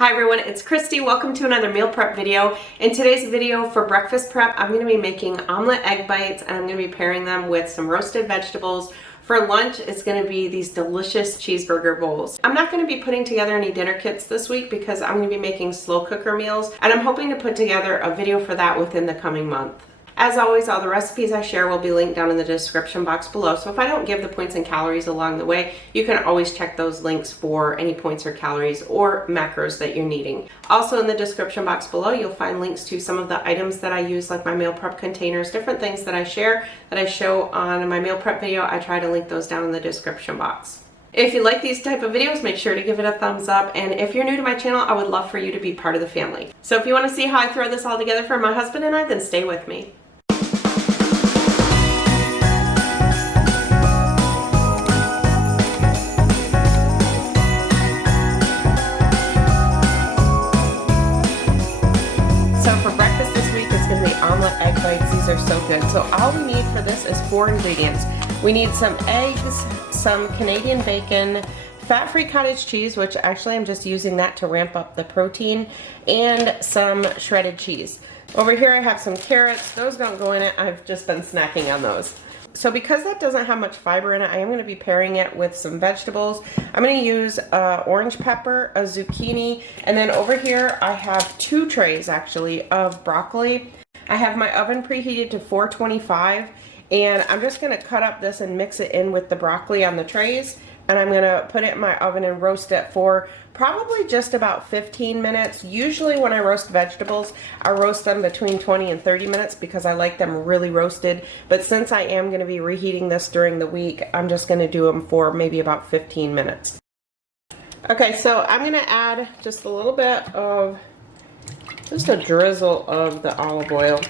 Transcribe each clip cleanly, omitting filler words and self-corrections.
Hi everyone, it's Kristi. Welcome to another meal prep video. In today's video for breakfast prep, I'm going to be making omelet egg bites and I'm going to be pairing them with some roasted vegetables. For lunch, it's going to be these delicious cheeseburger bowls. I'm not going to be putting together any dinner kits this week because I'm going to be making slow cooker meals and I'm hoping to put together a video for that within the coming month. As always, all the recipes I share will be linked down in the description box below, so if I don't give the points and calories along the way, you can always check those links for any points or calories or macros that you're needing. Also in the description box below, you'll find links to some of the items that I use, like my meal prep containers, different things that I share that I show on my meal prep video. I try to link those down in the description box. If you like these type of videos, make sure to give it a thumbs up, and if you're new to my channel, I would love for you to be part of the family. So if you want to see how I throw this all together for my husband and I, then stay with me. Omelet egg bites. These are so good. So all we need for this is 4 ingredients. We need some eggs, some Canadian bacon, fat-free cottage cheese, which actually I'm just using that to ramp up the protein, and some shredded cheese. Over here I have some carrots. Those don't go in it. I've just been snacking on those. So because that doesn't have much fiber in it, I am going to be pairing it with some vegetables. I'm going to use orange pepper, a zucchini, and then over here I have 2 trays actually of broccoli. I have my oven preheated to 425, and I'm just going to cut up this and mix it in with the broccoli on the trays, and I'm going to put it in my oven and roast it for probably just about 15 minutes. Usually when I roast vegetables, I roast them between 20 and 30 minutes because I like them really roasted, but since I am going to be reheating this during the week, I'm just going to do them for maybe about 15 minutes. Okay, so I'm going to add just a little bit of just a drizzle of the olive oil.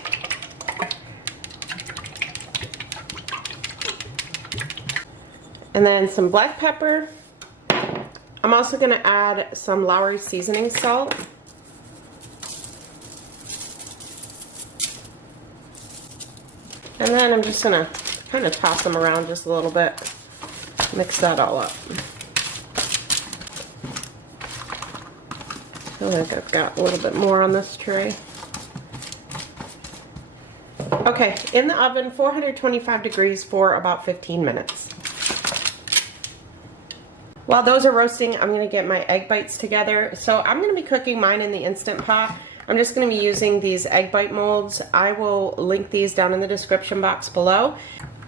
And then some black pepper. I'm also going to add some Lowry seasoning salt. And then I'm just going to kind of toss them around just a little bit. Mix that all up. I feel like I've got a little bit more on this tray. Okay, in the oven, 425 degrees for about 15 minutes. While those are roasting, I'm going to get my egg bites together. So I'm going to be cooking mine in the Instant Pot. I'm just going to be using these egg bite molds. I will link these down in the description box below.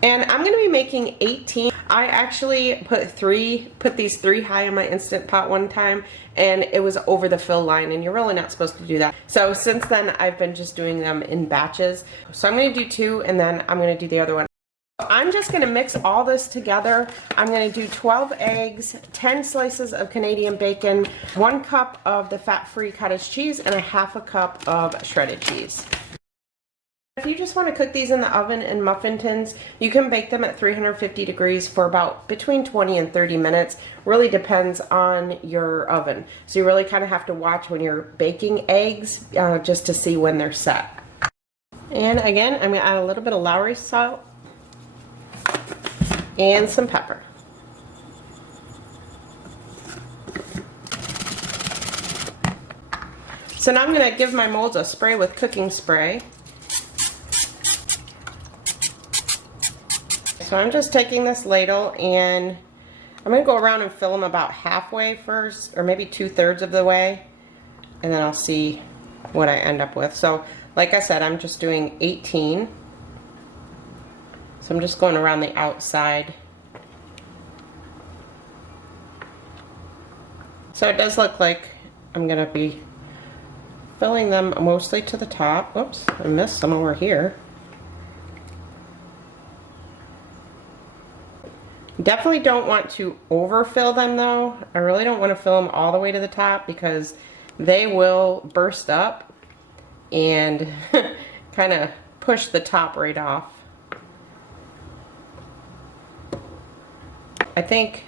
And I'm going to be making 18. I actually put these 3 high in my Instant Pot one time, and it was over the fill line, and you're really not supposed to do that. So since then, I've been just doing them in batches. So I'm going to do 2, and then I'm going to do the other one. I'm just going to mix all this together. I'm going to do 12 eggs, 10 slices of Canadian bacon, 1 cup of the fat-free cottage cheese, and a ½ a cup of shredded cheese. If you just want to cook these in the oven in muffin tins, you can bake them at 350 degrees for about between 20 and 30 minutes. Really depends on your oven. So you really kind of have to watch when you're baking eggs just to see when they're set. And again, I'm going to add a little bit of Lowry salt and some pepper. So now I'm going to give my molds a spray with cooking spray. So I'm just taking this ladle and I'm going to go around and fill them about halfway first, or maybe 2/3 of the way, and then I'll see what I end up with. So like I said, I'm just doing 18. So I'm just going around the outside. So it does look like I'm going to be filling them mostly to the top. Oops, I missed some over here. Definitely don't want to overfill them though. I really don't want to fill them all the way to the top because they will burst up and kind of push the top right off. I think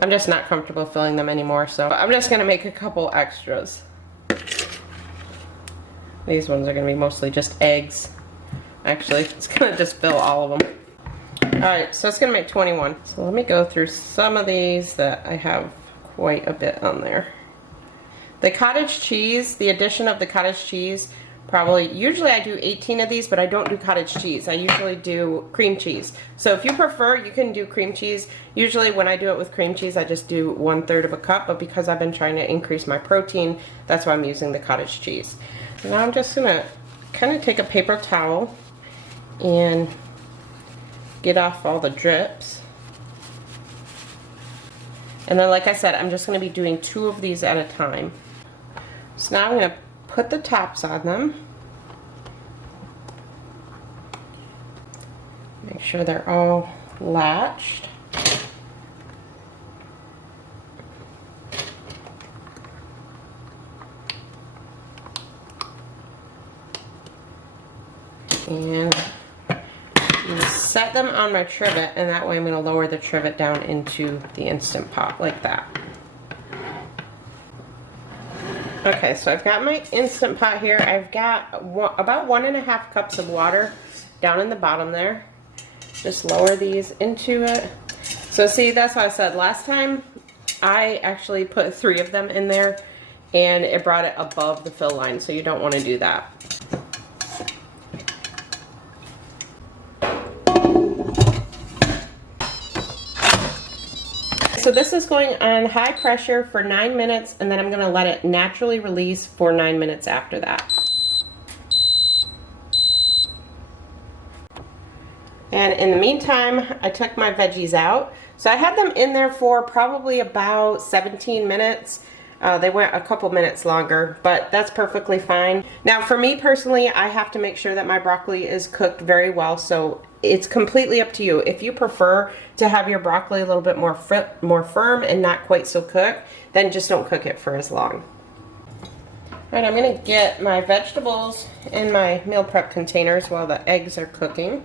I'm just not comfortable filling them anymore, so I'm just going to make a couple extras. These ones are going to be mostly just eggs. Actually, it's going to just fill all of them. Alright, so it's going to make 21. So let me go through some of these that I have quite a bit on there. The cottage cheese, the addition of the cottage cheese, usually I do 18 of these, but I don't do cottage cheese. I usually do cream cheese. So if you prefer, you can do cream cheese. Usually when I do it with cream cheese, I just do 1/3 of a cup, but because I've been trying to increase my protein, that's why I'm using the cottage cheese. Now I'm just gonna kind of take a paper towel and get off all the drips. And then, like I said, I'm just gonna be doing 2 of these at a time. So now I'm gonna put the tops on them. Make sure they're all latched. And I'm gonna set them on my trivet, and that way I'm gonna lower the trivet down into the Instant Pot like that. Okay, so I've got my Instant Pot here. I've got about 1.5 cups of water down in the bottom there. Just lower these into it. So see, that's what I said last time. I actually put 3 of them in there and it brought it above the fill line, so you don't want to do that. So this is going on high pressure for 9 minutes, and then I'm going to let it naturally release for 9 minutes after that. And in the meantime, I took my veggies out. So I had them in there for probably about 17 minutes. They went a couple minutes longer, but that's perfectly fine. Now for me personally, I have to make sure that my broccoli is cooked very well, so it's completely up to you. If you prefer to have your broccoli a little bit more firm and not quite so cooked, then just don't cook it for as long. All right, I'm gonna get my vegetables in my meal prep containers while the eggs are cooking.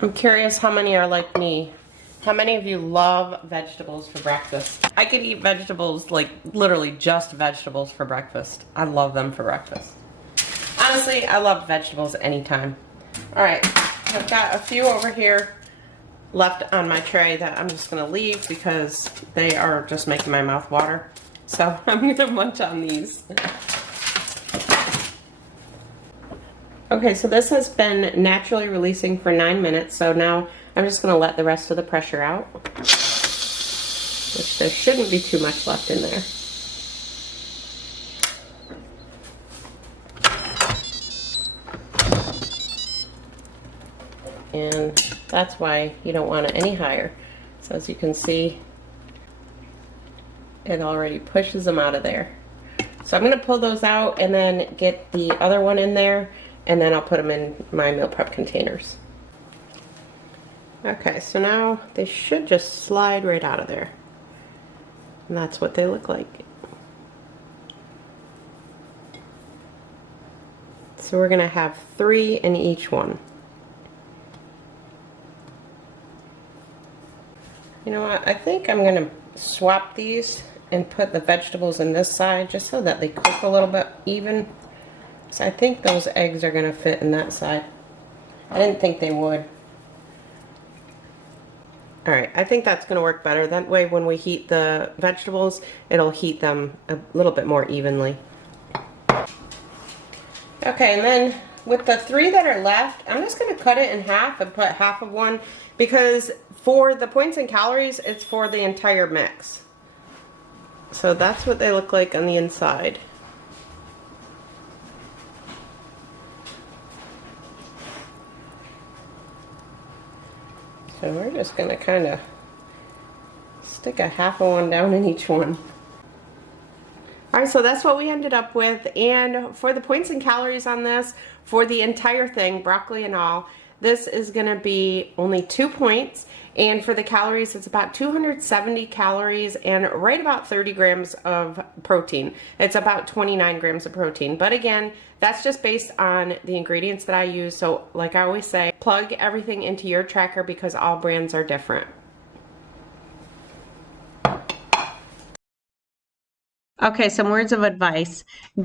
I'm curious how many are like me. How many of you love vegetables for breakfast? I could eat vegetables, like literally just vegetables for breakfast. I love them for breakfast. Honestly, I love vegetables anytime. All right, I've got a few over here left on my tray that I'm just gonna leave because they are just making my mouth water. So I'm gonna munch on these. Okay, so this has been naturally releasing for 9 minutes, so now I'm just going to let the rest of the pressure out, which there shouldn't be too much left in there. And that's why you don't want it any higher. So as you can see, it already pushes them out of there. So I'm going to pull those out and then get the other one in there, and then I'll put them in my meal prep containers. Okay, so now they should just slide right out of there. And that's what they look like. So we're gonna have 3 in each one. You know what, I think I'm gonna swap these and put the vegetables in this side just so that they cook a little bit even. So I think those eggs are gonna fit in that side. I didn't think they would. All right, I think that's gonna work better. That way when we heat the vegetables, it'll heat them a little bit more evenly. Okay, and then with the 3 that are left, I'm just gonna cut it in half and put half of one, because for the points and calories, it's for the entire mix. So that's what they look like on the inside. So we're just going to kind of stick a half of one down in each one. Alright, so that's what we ended up with. And for the points and calories on this, for the entire thing, broccoli and all, this is going to be only 2 points. And for the calories, it's about 270 calories and right about 30 grams of protein. It's about 29 grams of protein. But again, that's just based on the ingredients that I use. So like I always say, plug everything into your tracker because all brands are different. Okay, some words of advice.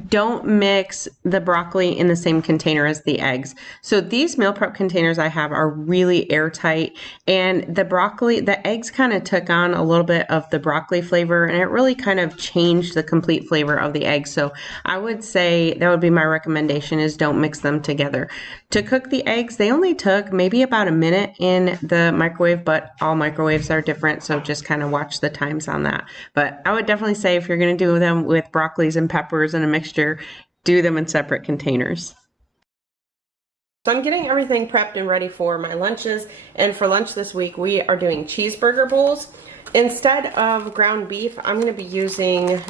Don't mix the broccoli in the same container as the eggs. So these meal prep containers I have are really airtight, and the eggs kind of took on a little bit of the broccoli flavor, and it really kind of changed the complete flavor of the eggs. So I would say that would be my recommendation, is don't mix them together. To cook the eggs, they only took maybe about a minute in the microwave, but all microwaves are different, so just kind of watch the times on that. But I would definitely say if you're going to do them with broccolis and peppers and a mixture, do them in separate containers. So I'm getting everything prepped and ready for my lunches, and for lunch this week we are doing cheeseburger bowls. Instead of ground beef, I'm going to be using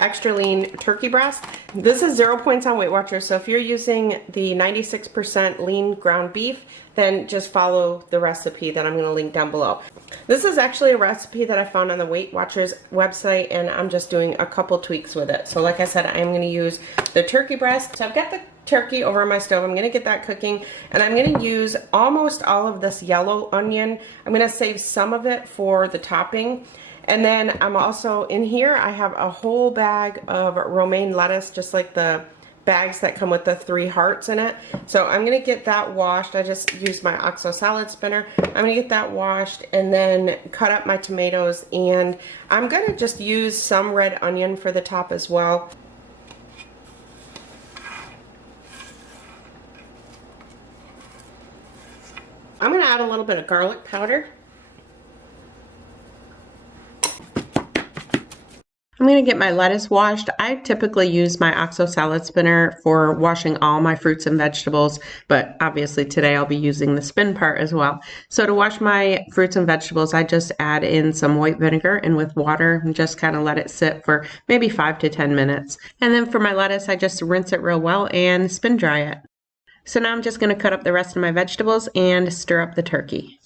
extra lean turkey breast. This is 0 points on Weight Watchers, so if you're using the 96% lean ground beef, then just follow the recipe that I'm going to link down below. This is actually a recipe that I found on the Weight Watchers website, and I'm just doing a couple tweaks with it. So like I said, I am going to use the turkey breast. So I've got the turkey over on my stove. I'm going to get that cooking, and I'm going to use almost all of this yellow onion. I'm going to save some of it for the topping. And then I'm also in here, I have a whole bag of romaine lettuce, just like the bags that come with the 3 hearts in it. So I'm going to get that washed. I just used my OXO salad spinner. I'm going to get that washed and then cut up my tomatoes, and I'm going to just use some red onion for the top as well. I'm going to add a little bit of garlic powder. I'm going to get my lettuce washed. I typically use my OXO salad spinner for washing all my fruits and vegetables, but obviously today I'll be using the spin part as well. So to wash my fruits and vegetables, I just add in some white vinegar and with water and just kind of let it sit for maybe 5 to 10 minutes. And then for my lettuce, I just rinse it real well and spin dry it. So now I'm just going to cut up the rest of my vegetables and stir up the turkey.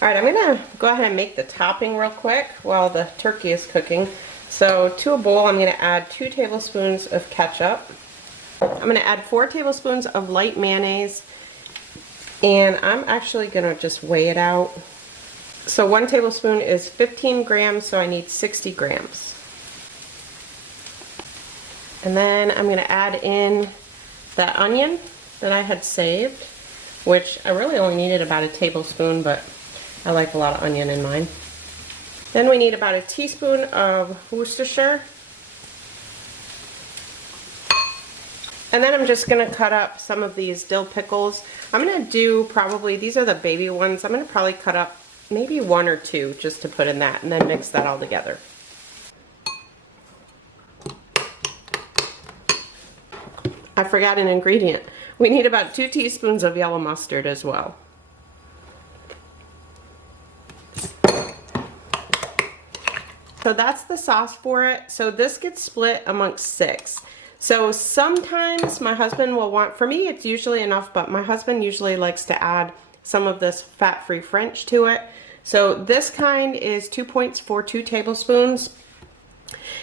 All right, I'm going to go ahead and make the topping real quick while the turkey is cooking. So to a bowl, I'm going to add 2 tablespoons of ketchup. I'm going to add 4 tablespoons of light mayonnaise, and I'm actually going to just weigh it out. So 1 tablespoon is 15 grams, so I need 60 grams. And then I'm going to add in that onion that I had saved, which I really only needed about a tablespoon, but I like a lot of onion in mine. Then we need about a teaspoon of Worcestershire. And then I'm just going to cut up some of these dill pickles. I'm going to do probably, these are the baby ones, I'm going to probably cut up maybe 1 or 2 just to put in that, and then mix that all together. I forgot an ingredient. We need about 2 teaspoons of yellow mustard as well. So that's the sauce for it. So this gets split amongst 6. So sometimes my husband will want, for me it's usually enough, but my husband usually likes to add some of this fat-free French to it. So this kind is 2 points for 2 tablespoons.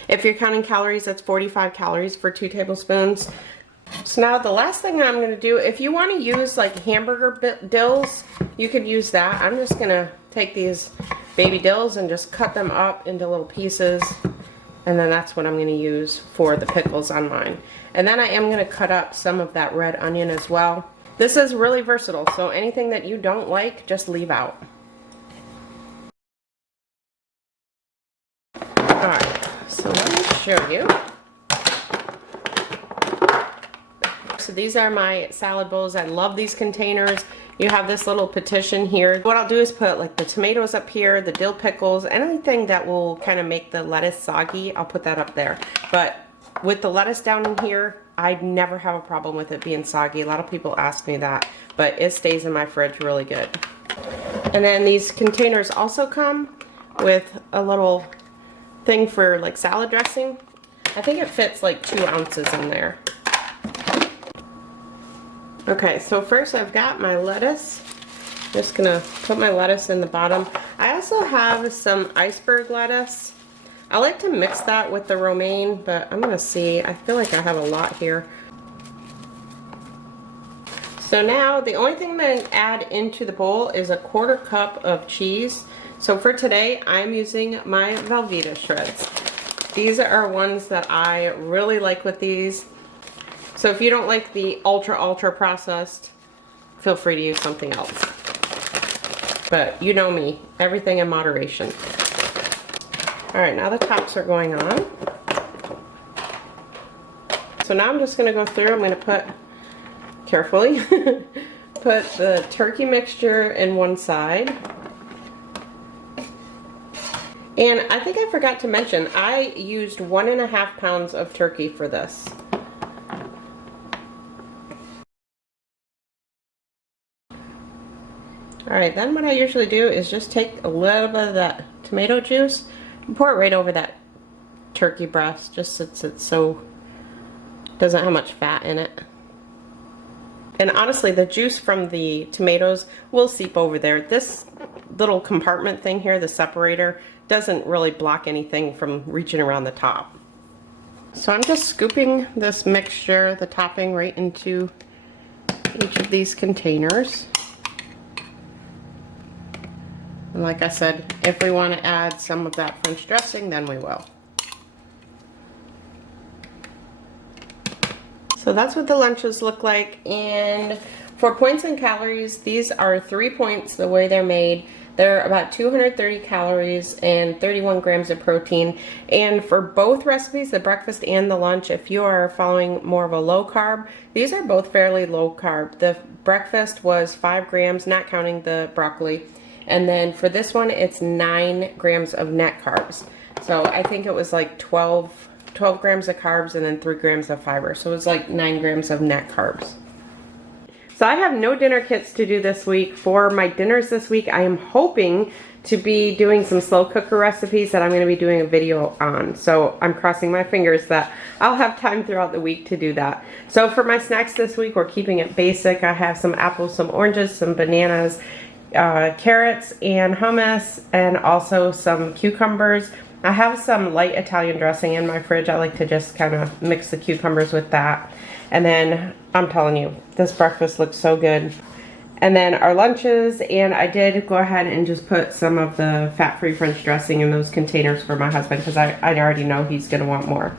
If you're counting calories, that's 45 calories for 2 tablespoons. So now the last thing I'm going to do, if you want to use like hamburger dills, you could use that. I'm just going to take these baby dills and just cut them up into little pieces, and then that's what I'm going to use for the pickles on mine. And then I am going to cut up some of that red onion as well. This is really versatile, so anything that you don't like, just leave out. Alright, so let me show you. So these are my salad bowls. I love these containers. You have this little petition here. What I'll do is put like the tomatoes up here, the dill pickles, anything that will kind of make the lettuce soggy, I'll put that up there. But with the lettuce down in here, I never have a problem with it being soggy. A lot of people ask me that, but it stays in my fridge really good. And then these containers also come with a little thing for like salad dressing. I think it fits like 2 ounces in there. Okay, so first I've got my lettuce. I'm just gonna put my lettuce in the bottom. I also have some iceberg lettuce. I like to mix that with the romaine, but I'm gonna see. I feel like I have a lot here. So now the only thing I'm gonna add into the bowl is a 1/4 cup of cheese. So for today, I'm using my Velveeta shreds. These are ones that I really like with these. So if you don't like the ultra processed, feel free to use something else. But you know me, everything in moderation. All right, now the tops are going on. So now I'm just gonna go through, I'm gonna put, carefully, put the turkey mixture in one side. And I think I forgot to mention, I used 1.5 pounds of turkey for this. Alright, then what I usually do is just take a little bit of that tomato juice and pour it right over that turkey breast, just since it's so, doesn't have much fat in it. And honestly, the juice from the tomatoes will seep over there. This little compartment thing here, the separator, doesn't really block anything from reaching around the top. So I'm just scooping this mixture, the topping, right into each of these containers. And like I said, if we want to add some of that French dressing, then we will. So that's what the lunches look like. And for points and calories, these are 3 points the way they're made. They're about 230 calories and 31 grams of protein. And for both recipes, the breakfast and the lunch, if you are following more of a low carb, these are both fairly low carb. The breakfast was 5 grams, not counting the broccoli. And then for this one, it's 9 grams of net carbs. So I think it was like 12 grams of carbs and then 3 grams of fiber. So it was like 9 grams of net carbs. So I have no dinner kits to do this week. For my dinners this week, I am hoping to be doing some slow cooker recipes that I'm going to be doing a video on. So I'm crossing my fingers that I'll have time throughout the week to do that. So for my snacks this week, we're keeping it basic. I have some apples, some oranges, some bananas, carrots and hummus, and also some cucumbers. I have some light Italian dressing in my fridge. I like to just kind of mix the cucumbers with that. And then I'm telling you, this breakfast looks so good. And then our lunches, and I did go ahead and just put some of the fat-free French dressing in those containers for my husband because I already know he's gonna want more.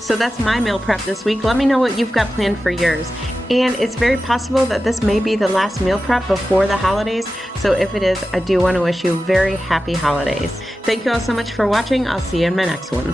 So that's my meal prep this week. Let me know what you've got planned for yours. And it's very possible that this may be the last meal prep before the holidays. So if it is, I do want to wish you very happy holidays. Thank you all so much for watching. I'll see you in my next one.